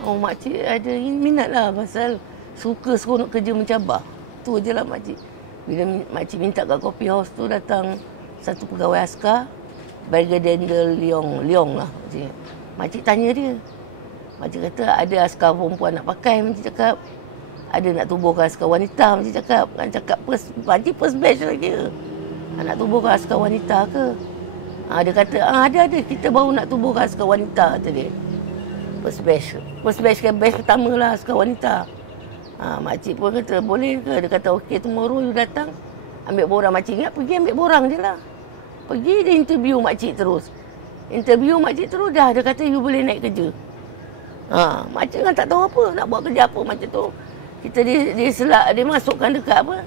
Oh, makcik ada minat lah pasal suka seronok kerja mencabar. Tu je lah makcik. Bila makcik minta kat coffee house tu datang satu pegawai askar, Brigadier Leong lah. Makcik tanya dia. Makcik kata ada askar perempuan nak pakai, makcik cakap. Ada nak tubuhkan askar wanita, makcik cakap. Kan cakap makcik first batch lagi. Nak tubuhkan askar wanita ke? Dia kata, ada. Kita baru nak tubuhkan askar wanita, kata dia. First batch kan batch pertama lah askar wanita. Makcik pun kata, boleh ke? Dia kata, okey, tomorrow you datang. Ambil borang. Makcik ingat pergi ambil borang je lah. Pergi dia interview makcik terus. Dah. Dia kata, you boleh naik kerja. Makcik kan tak tahu apa. Nak buat kerja apa macam tu. Kita dia masukkan dekat apa?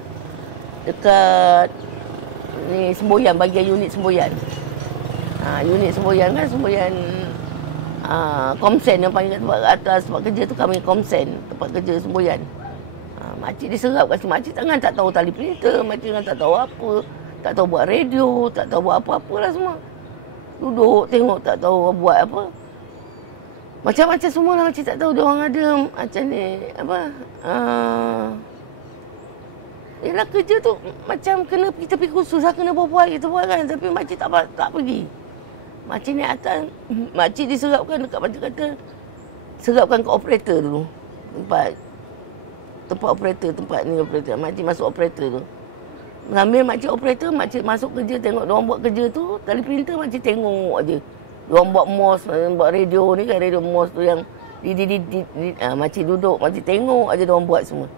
Dekat ni semboyan, bahagian unit semboyan. Unit semboyan kan, semboyan komsen yang panggil tempat atas tempat kerja tu kami komsen, tempat kerja semboyan. Makcik diserap kat situ. Makcik tak tahu tali printer, makcik tak tahu apa, tak tahu buat radio, tak tahu buat apa-apa lah semua. Duduk tengok tak tahu buat apa. Macam-macam semua lah makcik tak tahu dia orang ada macam ni apa. Yalah kerja tu macam kena kita pergi kursus lah, kena buat kita buat kan, tapi makcik tak pergi. Makcik ni atas, makcik diserapkan dekat, makcik kata serapkan ke operator dulu. Tempat operator, tempat ni operator. Makcik masuk operator tu. Sambil makcik operator, makcik masuk kerja, tengok diorang buat kerja tu, tali printer makcik tengok aje. Diorang buat MOS, buat radio ni kan, radio MOS tu yang makcik duduk, makcik tengok aje diorang buat semua.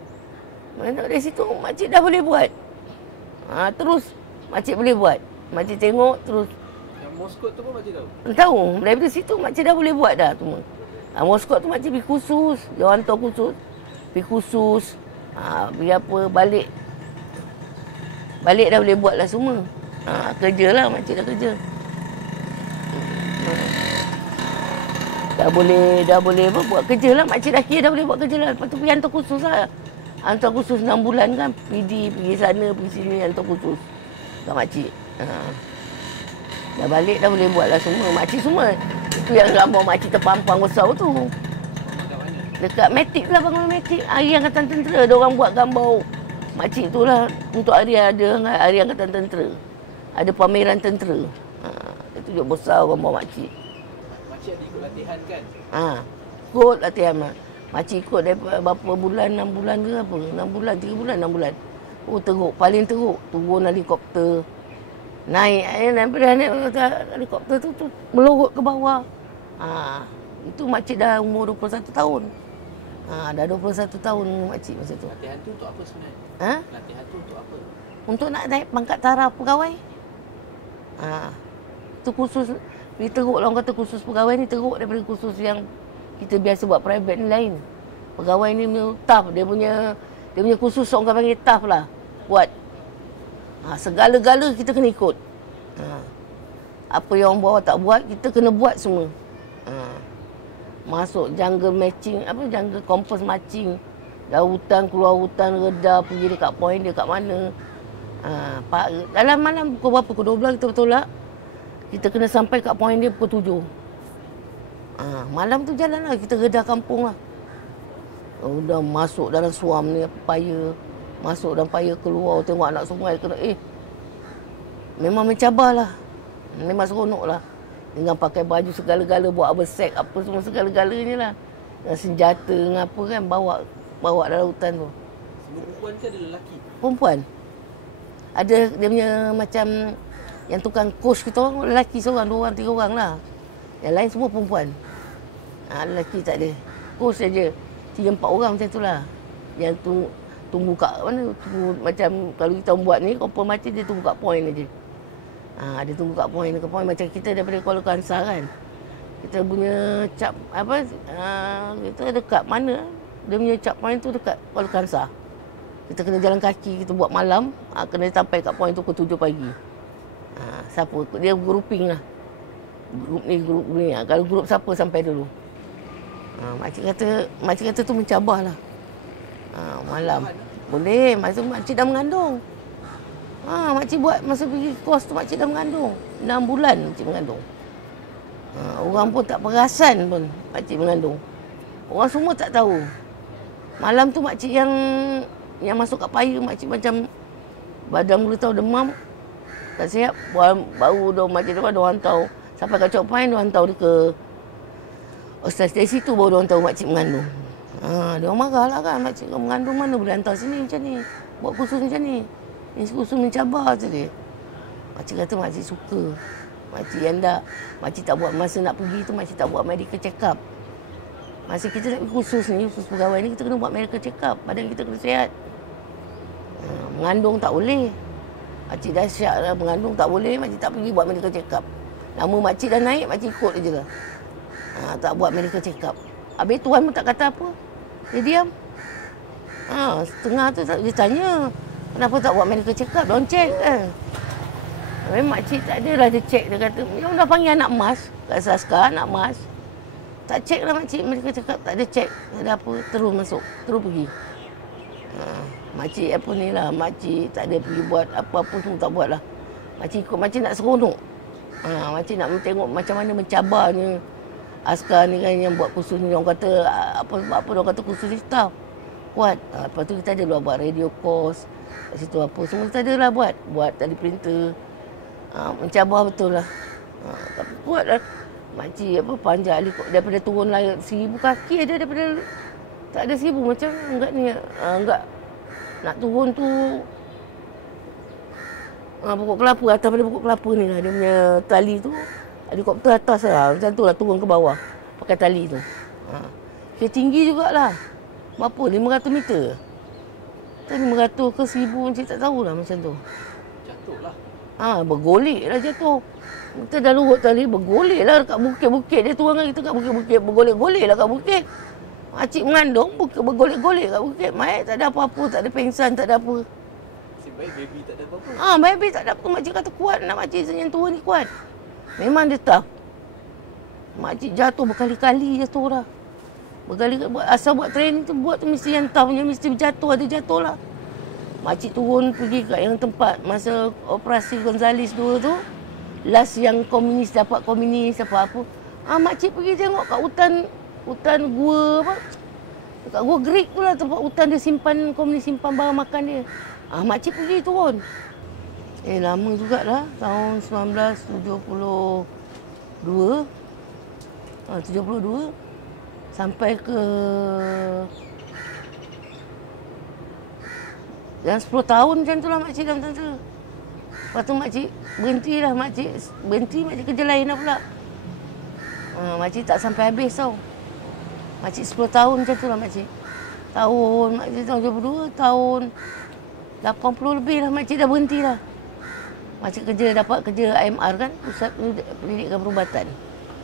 Dari situ makcik dah boleh buat. Terus makcik boleh buat. Makcik tengok terus. Yang Morse code tu pun makcik tahu? Tahu. Daripada situ makcik dah boleh buat dah semua. Morse code tu makcik pergi kursus. Dia hantar kursus. Pergi kursus. Pergi apa, balik. Balik dah boleh buat lah semua. Kerja lah, makcik dah kerja. Dah boleh buat kerja lah. Makcik dah kira dah boleh buat kerja lah. Lepas tu pergi hantar kursus lah. Hantar kursus 6 bulan kan. PD, pergi sana, pergi sini, hantar kursus. Kat makcik. Dah balik dah boleh buat lah semua. Makcik semua. Itu yang gambar makcik terpampang besar tu. Dekat Matic lah, bangunan Matic. Hari Angkatan Tentera. Ada orang buat gambar makcik tu lah. Untuk hari Angkatan Tentera. Ada pameran tentera. Itu juga besar gambar makcik. Makcik ada ikut latihan kan? Ikut latihan lah. Makcik ikut daripada berapa bulan, 6 bulan ke apa? 6 bulan, 3 bulan, 6 bulan. Oh teruk, paling teruk. Turun helikopter. Naik helikopter tu melorot ke bawah. Itu makcik dah umur 21 tahun. Dah 21 tahun makcik masa tu. Latihan tu untuk apa sebenarnya? Latihan tu untuk apa? Untuk nak naik pangkat taraf pegawai. Itu kursus, ni teruk lah orang kata kursus pegawai ni teruk daripada kursus yang kita biasa buat private ni lain. Pegawai ni tough, dia punya kursus orang panggil tough lah. Buat segala-gala kita kena ikut. Apa yang orang bawa tak buat, kita kena buat semua. Masuk jungle matching, jungle compass matching. Dah hutan, keluar hutan, reda, pergi dekat point dia kat mana. Dalam malam pukul berapa? Pukul 12 kita bertolak. Kita kena sampai kat point dia pukul 7. Malam tu jalan lah, kita reda kampung lah. Dah masuk dalam suam ni, paya. Masuk dalam paya, keluar, tengok anak sungai kena. Memang mencabar lah. Memang seronok lah. Dengan pakai baju segala-gala, buat abesek, apa semua segala-galanya lah. Dengan senjata, dengan apa kan, bawa dalam hutan tu. Semua perempuan ke ada lelaki? Perempuan. Ada dia punya macam yang tukang coach kita orang, lelaki seorang, 2 orang, 3 orang lah. Yang lain semua perempuan. Lelaki tak ada. Coach saja. 3-4 orang macam tu lah. Yang tunggu kat mana, macam kalau kita buat ni, kompon macam dia tunggu kat point aja. Dia tunggu kat point, macam kita daripada Kuala Kangsar kan. Kita punya cap, kita dekat mana, dia punya cap point tu dekat Kuala Kangsar. Kita kena jalan kaki, kita buat malam, kena sampai kat point tu pukul 7 pagi. Siapa, dia grouping lah. Grup ni. Kalau grup siapa sampai dulu. Makcik kata tu mencabar lah. Malam. Boleh, masa makcik dah mengandung. Makcik buat masa pergi kos tu makcik dah mengandung. 6 bulan makcik mengandung. Orang pun tak perasan pun makcik mengandung. Orang semua tak tahu. Malam tu makcik yang masuk kat paya, makcik macam badan mula tahu demam. Tak siap. Baru makcik tu orang tahu. Sampai kat Chok Pine, orang tahu dia ke Ustaz. Dari situ baru orang tahu makcik mengandung. Dia orang marah lah kan. Makcik kau mengandung mana boleh hantar sini macam ni. Buat kursus macam ni. Ini kursus mencabar je dia. Makcik kata makcik suka. Makcik yang dah. Makcik tak buat masa nak pergi tu, makcik tak buat medical check up. Masa kita nak pergi kursus ni, kursus pegawai ni, kita kena buat medical check up. Badan kita kena sihat. Mengandung tak boleh. Makcik dah syak lah. Mengandung tak boleh, makcik tak pergi buat medical check up. Nama makcik dah naik, makcik ikut je lah. Tak buat medical check up. Habis tuan pun tak kata apa. Dia diam. Setengah tu dia tanya, kenapa tak buat medical check up? Don't check kan. Habis makcik tak adalah dia check. Dia kata, yang dah panggil anak mas. Kat Saskar, anak mas. Tak check lah makcik medical check up. Tak ada check. Tak ada apa. Terus masuk. Terus pergi. Makcik apa ni lah. Makcik tak ada pergi buat apa-apa semua tak buat lah. Makcik ikut makcik nak seronok. Makcik nak tengok macam mana mencabarnya askar ni kan yang buat kursus ni. Orang kata apa orang kata kursus ni staff kuat. Lepas tu kita ada lah buat radio course kat situ apa semua kita ada lah buat tadi printer. Mencabar betul lah. Tapi kuat lah makcik panjat daripada turun layar 1000 kaki ada, daripada tak ada 1000 macam enggak ni enggak nak turun tu pokok kelapa, atas pada pokok kelapa ni lah dia punya tali tu. Helikopter atas lah, macam tu lah turun ke bawah pakai tali tu. Dia tinggi jugalah. Berapa? 500 meter? 500 ke 1000 macam tak tahulah macam tu. Jatuh lah. Bergolek lah jatuh. Kita dah lurut tali, bergolek lah dekat bukit-bukit. Dia turun dengan kita kat bukit-bukit, bergolek-golek lah kat bukit. Makcik mengandung, bergolek-golek kat bukit. Mayat tak ada apa-apa, tak ada pengsan, tak ada apa. Baik baby tak ada apa-apa. Baby tak ada apa. Makcik kata kuat, nak makcik yang tua ni kuat. Memang dia tough. Makcik jatuh berkali-kali jatuh dah. Asal buat training tu, buat tu mesti yang toughnya, mesti jatuh, ada jatuh lah. Makcik turun pergi kat yang tempat masa operasi Gonzales 2 tu. Last yang komunis dapat komunis apa-apa. Makcik pergi tengok kat hutan gua apa. Dekat gua Greek tu lah tempat hutan dia simpan komunis, simpan barang makan dia. Makcik pergi turun. Lama jugalah. Tahun 1972. 72. Sampai ke... Yang 10 tahun macam tu lah makcik dalam tentera. Lepas tu makcik berhentilah. Makcik kerja lain lah pula. Makcik tak sampai habis tau. Makcik 10 tahun macam tu lah makcik. Makcik tahun 72, tahun 80 lebih lah makcik dah berhenti lah. Makcik dapat kerja IMR kan, Pusat Pendidikan Perubatan.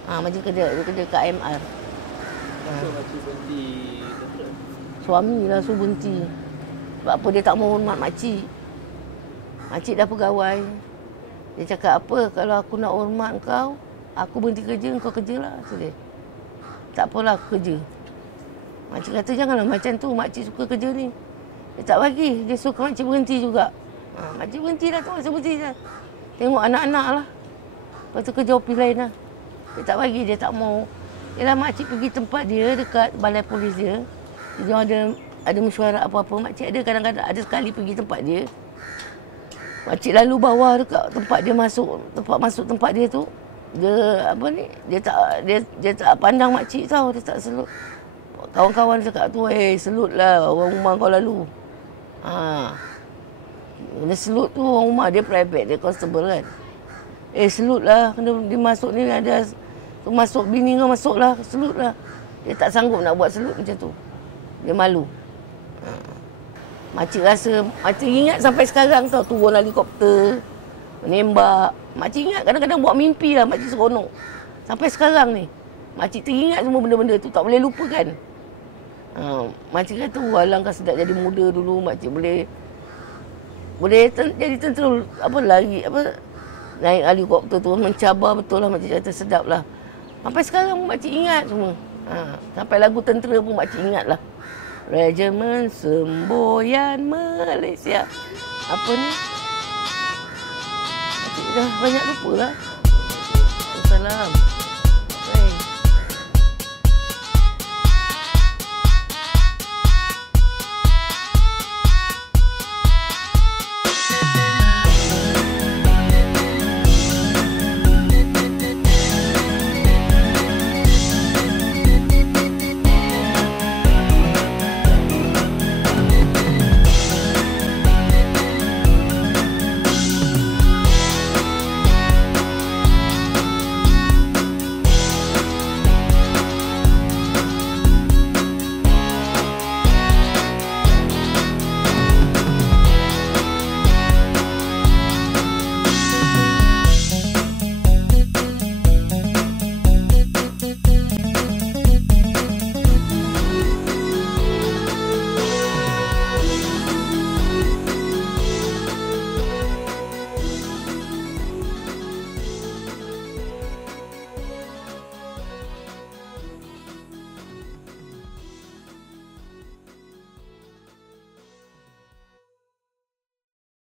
Makcik kerja kat IMR. Kenapa makcik berhenti tentera? Suami lah suruh berhenti. Sebab apa dia tak mau hormat makcik. Makcik dah pegawai. Dia cakap apa, kalau aku nak hormat kau, aku berhenti kerja, kau kerjalah. Dia. Tak apalah aku kerja. Makcik kata janganlah macam tu, makcik suka kerja ni. Dia tak bagi, dia suka makcik berhenti juga. Makcik berhenti dah tu, masa berhenti dah. Tengok anak-anak lah. Lepas tu kerja ofis lain lah. Dia tak bagi, dia tak mau. Yalah makcik pergi tempat dia dekat balai polis dia. Dia ada mesyuarat apa-apa. Makcik ada kadang-kadang, ada sekali pergi tempat dia. Makcik lalu bawah dekat tempat dia masuk tempat dia tu. Dia apa ni, dia tak pandang makcik tau, dia tak selut. Kawan-kawan cakap tu, selut lah orang rumah kau lalu. Dia selut tu orang rumah, dia private, dia constable kan. Selut lah, kena dia masuk ni ada tu masuk bini kau masuk lah, selut lah. Dia tak sanggup nak buat selut macam tu. Dia malu. Makcik rasa, makcik ingat sampai sekarang tau, turun helikopter, menembak. Makcik ingat kadang-kadang buat mimpi lah makcik seronok. Sampai sekarang ni, makcik teringat semua benda-benda tu, tak boleh lupakan. Makcik kata, alangkah sedap jadi muda dulu, makcik boleh jadi tentera, naik helikopter tu, mencabar betul lah, makcik kata sedap lah. Sampai sekarang pun makcik ingat semua. Sampai lagu tentera pun makcik ingat lah. Regimen Semboyan Malaysia. Apa ni? Makcik dah banyak lupa lah. Salam.